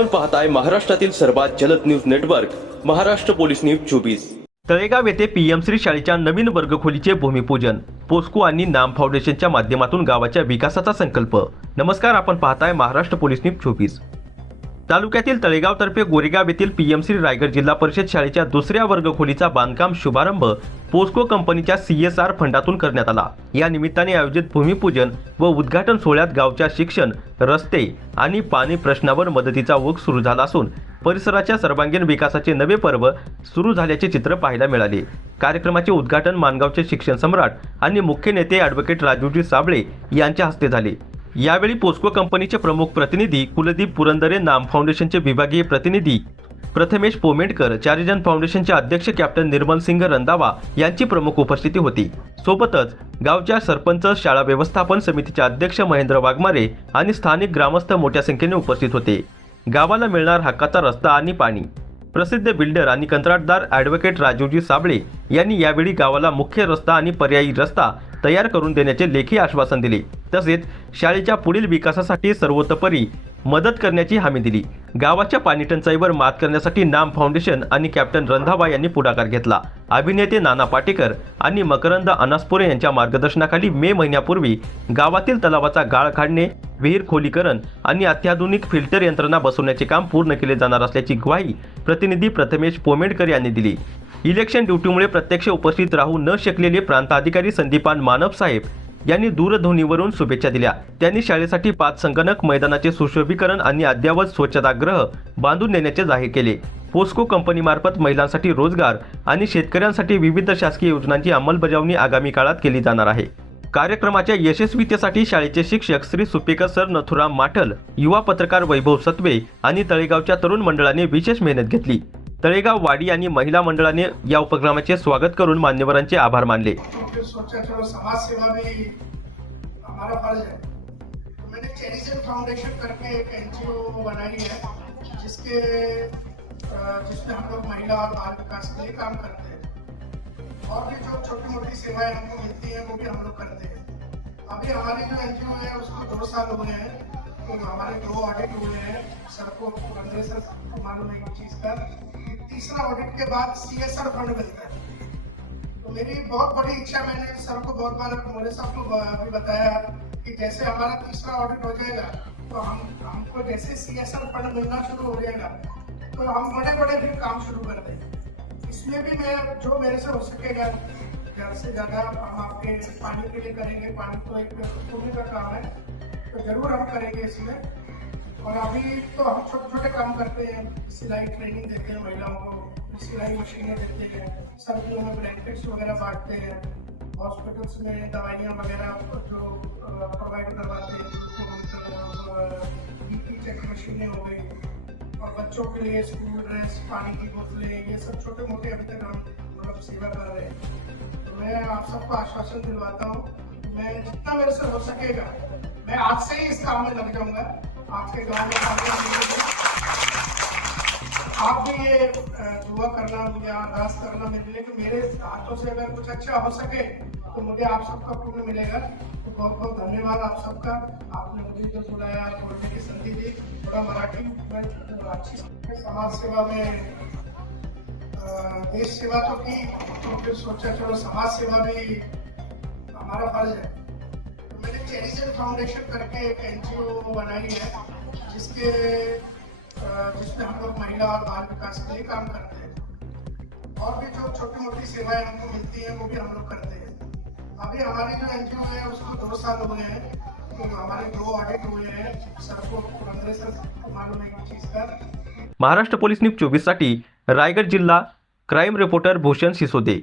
आपण पाहताय महाराष्ट्रातील सर्वात जलद news network Maharashtra police news 24। Talegaon येथे पीएम श्री शाळेच्या नवीन वर्गखोलीचे भूमिपूजन पोस्को आणि नाम फाउंडेशनच्या माध्यमातून गावाच्या विकासाचा संकल्प। नमस्कार, आपण पाहताय महाराष्ट्र पोलीस न्यूज 24। तालुक्यातील तळेगाव तर्फे गोरेगाव येथील पीएम श्री रायगड जिल्हा परिषद शाळेच्या दुसऱ्या वर्गखोलीचा बांधकाम शुभारंभ पोस्को कंपनीच्या CSR फंडातून करण्यात आला। या निमित्ताने आयोजित भूमिपूजन व उद्घाटन सोहळ्यात गावच्या शिक्षण, रस्ते आणि पाणी प्रश्नावर मदतीचा ओघ सुरू झाला असून परिसराच्या सर्वांगीण विकासाचे नवे पर्व सुरू झाल्याचे चित्र पाहायला मिळाले। कार्यक्रमाचे उद्घाटन मानगावचे शिक्षण सम्राट आणि मुख्य नेते ॲडव्होकेट राजूजी साबळे यांच्या हस्ते झाले। यावेळी पोस्को कंपनीचे प्रमुख प्रतिनिधी कुलदीप पुरंदरे, नाम फाउंडेशनचे विभागीय प्रतिनिधी प्रथमेश पोमेंडकर, चारिजन फाउंडेशनचे अध्यक्ष कॅप्टन निर्मल सिंग रंधावा यांची प्रमुख उपस्थिती होती। सोबतच गावच्या सरपंच, शाळा व्यवस्थापन समितीचे अध्यक्ष महेंद्र वाघमारे आणि स्थानिक ग्रामस्थ मोठ्या संख्येने उपस्थित होते। गावाला मिळणार हक्काचा रस्ता आणि पाणी। प्रसिद्ध बिल्डर आणि कंत्राटदार ॲडव्होकेट राजूजी साबळे यांनी यावेळी गावाला मुख्य रस्ता आणि पर्यायी रस्ता तयार करून देण्याचे लेखी आश्वासन दिले। तसेच शाळेच्या पुढील विकासासाठी सर्वतोपरी मदत करण्याची हमी दिली। गावाच्या पाणी टंचाईवर मात करण्यासाठी नाम फाउंडेशन आणि कॅप्टन रंधावा यांनी पुढाकार घेतला। अभिनेते नाना पाटेकर आणि मकरंद अनासपुरे यांच्या मार्गदर्शनाखाली मे महिन्यापूर्वी गावातील तलावाचा गाळ काढणे, विहीर खोलीकरण आणि अत्याधुनिक फिल्टर यंत्रणा बसवण्याचे काम पूर्ण केले जाणार असल्याची ग्वाही प्रतिनिधी प्रथमेश पोमेंडकर यांनी दिली। इलेक्शन ड्युटीमुळे प्रत्यक्ष उपस्थित राहू न शकलेले प्रांत अधिकारी संदीपान मानप साहेब यांनी दूरध्वनीवरून शुभेच्छा दिल्या। त्यांनी शाळेसाठी 5 संगणक, मैदानाचे सुशोभीकरण आणि अद्ययावत स्वच्छतागृह बांधून देण्याचे जाहीर केले। पोस्को कंपनीमार्फत महिलांसाठी रोजगार आणि शेतकऱ्यांसाठी विविध शासकीय योजनांची अंमलबजावणी आगामी काळात केली जाणार आहे। कार्यक्रमाच्या यशस्वीतेसाठी शाळेचे शिक्षक श्री सुपेकर सर, नथुराम माठल, युवा पत्रकार वैभव सत्वे आणि तळेगावच्या तरुण मंडळाने विशेष मेहनत घेतली। तळेगाव वाडी आणि महिला मंडळाने या उपक्रमाचे स्वागत करून मान्यवरांचे आभार मानले। सोचा चलो समाज सेवा भी हमारा फर्ज है। तो मैंने चैरिजन फाउंडेशन करके एक NGO बनाई है जिसमें हम लोग महिला और बाल विकास के लिए काम करते हैं और भी जो छोटी मोटी सेवाएं हमको मिलती हैं वो भी हम लोग करते हैं। अभी हमारी जो NGO है उसको 2 साल हुए हैं, तो हमारे 2 ऑडिट हुए हैं। सबको पुरंदरे सर को मालूम है चीज का। तीसरा ऑडिट के बाद CSR फंड मिलता है। तो मेरी बहुत बड़ी इच्छा, मैंने सर को बहुत बार, मोरे साहब को भी बताया कि जैसे हमारा तीसरा ऑडिट हो जाएगा तो हमको जैसे CSR फंड मिलना शुरू हो जाएगा तो हम बड़े बड़े भी काम शुरू कर दें। इसमें भी मैं जो मेरे से हो सकेगा ज़्यादा से ज़्यादा हम आपके पानी के लिए करेंगे। पानी तो एक पुण्य का काम है, तो जरूर हम करेंगे इसमें। और अभी तो हम छोटे छोटे काम करते हैं, सिलाई ट्रेनिंग देते हैं महिलाओं को, सिलाई मशीनें देते हैं, सर्दियों में ब्लैंकेट्स वगैरह बांटते हैं, हॉस्पिटल्स में दवाइयाँ वगैरह जो प्रोवाइड करवाते हैं, BP चेक मशीनें हो गई, और बच्चों के लिए स्कूल ड्रेस, पानी की बोतलें, ये सब छोटे मोटे अभी तक हम मतलब सेवा कर रहे हैं। तो मैं आप सबको आश्वासन दिलवाता हूँ, मैं जितना मेरे से हो सकेगा मैं आज से ही इस काम में लग जाऊँगा। आपके गांव में आप भी ये दुआ करना या अरदास करना मेरे लिए कि मेरे हाथों से अगर कुछ अच्छा हो सके तो मुझे आप सबका पुण्य मिलेगा। तो बहुत बहुत धन्यवाद आप सबका। आपने मुझे जो बुलाया, बोलने की संधि दी, थोड़ा मराठी में अच्छी समाज सेवा में देश सेवा तो की, तो फिर सोचा चलो समाज सेवा भी हमारा फर्ज है। मैंने चैरिजन फाउंडेशन करके एक NGO बनाई है जिसमें हम लोग महिला और बाल विकास के लिए काम करते हैं और भी जो छोटी मोटी सेवाएं हमको मिलती हैं वो भी हम लोग करते हैं। अभी हमारी जो NGO है उसको 2 साल हुए हैं, तो हमारे 2 ऑडिट हुए हैं। सबको पुरंदरे सर को मालूम है चीज का। महाराष्ट्र पोलीस न्यूज 24 साठी रायगड जिल्हा क्राईम रिपोर्टर भूषण सिसोदे।